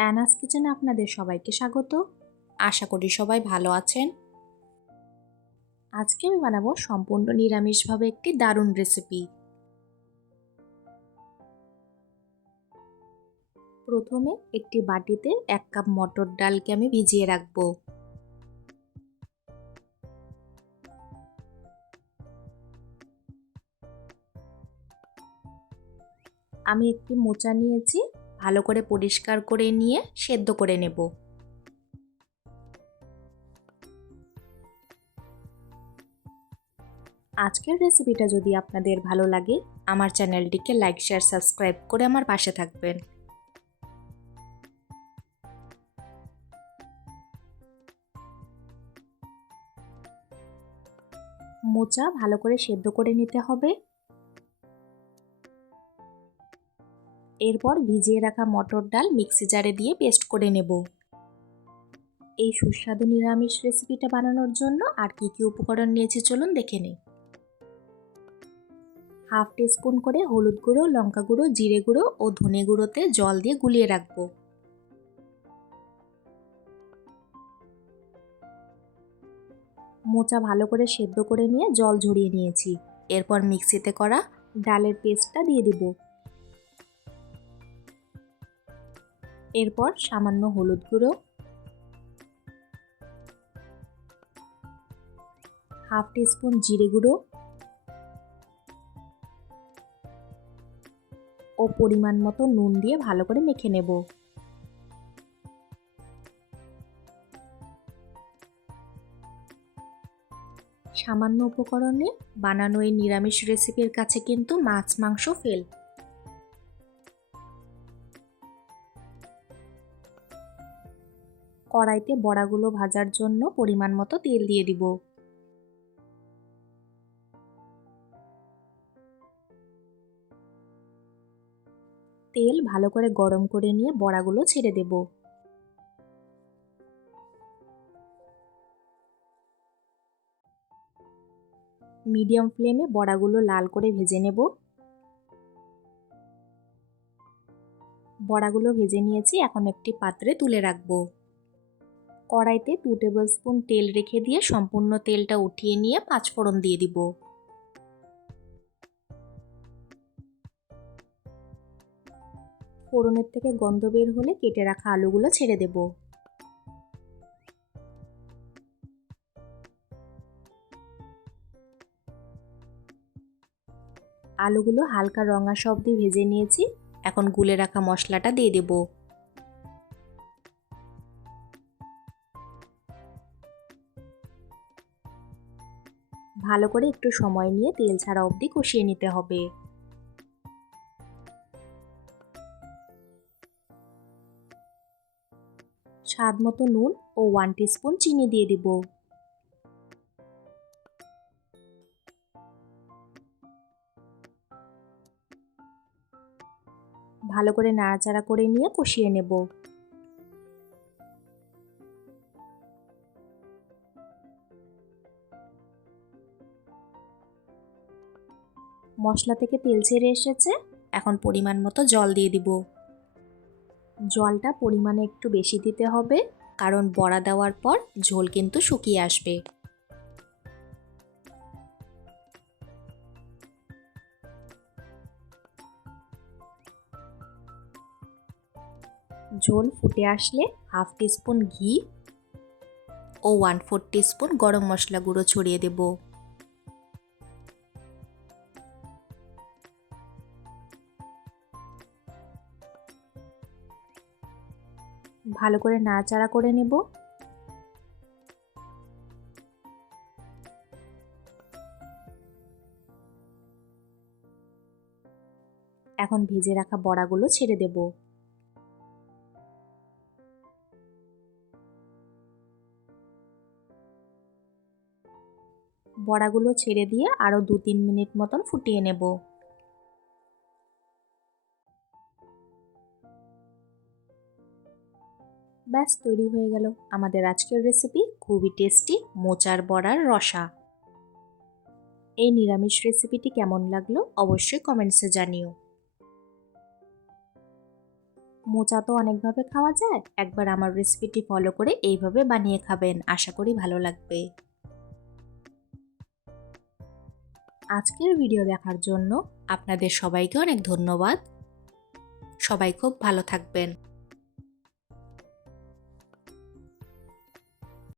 অ্যানাস কিচেনে আপনাদের সবাইকে স্বাগত। আশা করি সবাই ভালো আছেন। আজকে আমি বানাবো সম্পূর্ণ নিরামিষভাবে একটি দারুণ রেসিপি। প্রথমে একটি বাটিতে 1 কাপ মটর ডালকে আমি ভিজিয়ে রাখবো। আমি একটি মোচা নিয়েছি, ভালো করে পরিষ্কার করে নিয়ে সেদ্ধ করে নেব। আজকের রেসিপিটা যদি আপনাদের ভালো লাগে, আমার চ্যানেলটিকে লাইক, শেয়ার, সাবস্ক্রাইব করে আমার পাশে থাকবেন। মোচা ভালো করে সেদ্ধ করে নিতে হবে। এরপর ভিজিয়ে রাখা মটর ডাল মিক্সি জারে দিয়ে পেস্ট করে নেব। এই সুস্বাদু নিরামিষ রেসিপিটা বানানোর জন্য আর কি কি উপকরণ নিয়েছি চলুন দেখে নিই। হাফ টিস্পুন করে হলুদ গুঁড়ো, লঙ্কা গুঁড়ো, জিরে গুঁড়ো ও ধনে গুঁড়োতে জল দিয়ে গুলিয়ে রাখবো। মোচা ভালো করে সেদ্ধ করে নিয়ে জল ঝরিয়ে নিয়েছি। এরপর মিক্সিতে করা ডালের পেস্টটা দিয়ে দিব। এরপর সামান্য হলুদ গুঁড়ো, হাফ টিস্পুন জিরে গুঁড়ো ও পরিমাণ মতো নুন দিয়ে ভালো করে মেখে নেব। সামান্য উপকরণে বানানো এই নিরামিষ রেসিপির কাছে কিন্তু মাছ মাংস ফেল। কড়াইতে বড়াগুলো ভাজার জন্য পরিমাণ মতো তেল দিয়ে দিব। তেল ভালো করে গরম করে নিয়ে বড়াগুলো ছেড়ে দেব। মিডিয়াম ফ্লেমে বড়াগুলো লাল করে ভেজে নেব। বড়াগুলো ভেজে নিয়েছি, এখন একটি পাত্রে তুলে রাখবো। কড়াইতে 2 টেবিল স্পুন তেল রেখে দিয়ে সম্পূর্ণ তেলটা উঠিয়ে নিয়ে 5 ফোড়ন দিয়ে দিব। ফোড়নের থেকে গন্ধ বের হলে কেটে রাখা আলুগুলো ছেড়ে দেব। আলুগুলো হালকা রঙাশ অবধি ভেজে নিয়েছি, এখন গুলে রাখা মশলাটা দিয়ে দেব। ভালো করে একটু সময় নিয়ে তেল ছাড়া অবধি কষিয়ে নিতে হবে। স্বাদ মতো নুন ও 1 টিস্পুন চিনি দিয়ে দিব। ভালো করে নাড়াচাড়া করে নিয়ে কষিয়ে নেব। মশলা থেকে তেল ছেড়ে এসেছে, এখন পরিমাণ মতো জল দিয়ে দিব। জলটা পরিমাণে একটু বেশি দিতে হবে, কারণ বড়া দেওয়ার পর ঝোল কিন্তু শুকিয়ে আসবে। ঝোল ফুটে আসলে হাফ টিস্পুন ঘি ও 1/4 টিস্পুন গরম মশলা গুঁড়ো ছড়িয়ে দেব। ভালো করে নাড়াচাড়া করে নেব। এখন ভেজে রাখা বড়াগুলো ছেড়ে দেব। বড়াগুলো ছেড়ে দিয়ে আরও 2-3 মিনিট মতন ফুটিয়ে নেব। ব্যাস তৈরি হয়ে গেল আমাদের আজকের রেসিপি, খুবই টেস্টি মোচার বড়ার রসা। এই নিরামিষ রেসিপিটি কেমন লাগলো অবশ্যই কমেন্টসে জানিও। মোচা তো অনেকভাবে খাওয়া যায়, একবার আমার রেসিপিটি ফলো করে এইভাবে বানিয়ে খাবেন, আশা করি ভালো লাগবে। আজকের ভিডিও দেখার জন্য আপনাদের সবাইকে অনেক ধন্যবাদ। সবাই খুব ভালো থাকবেন।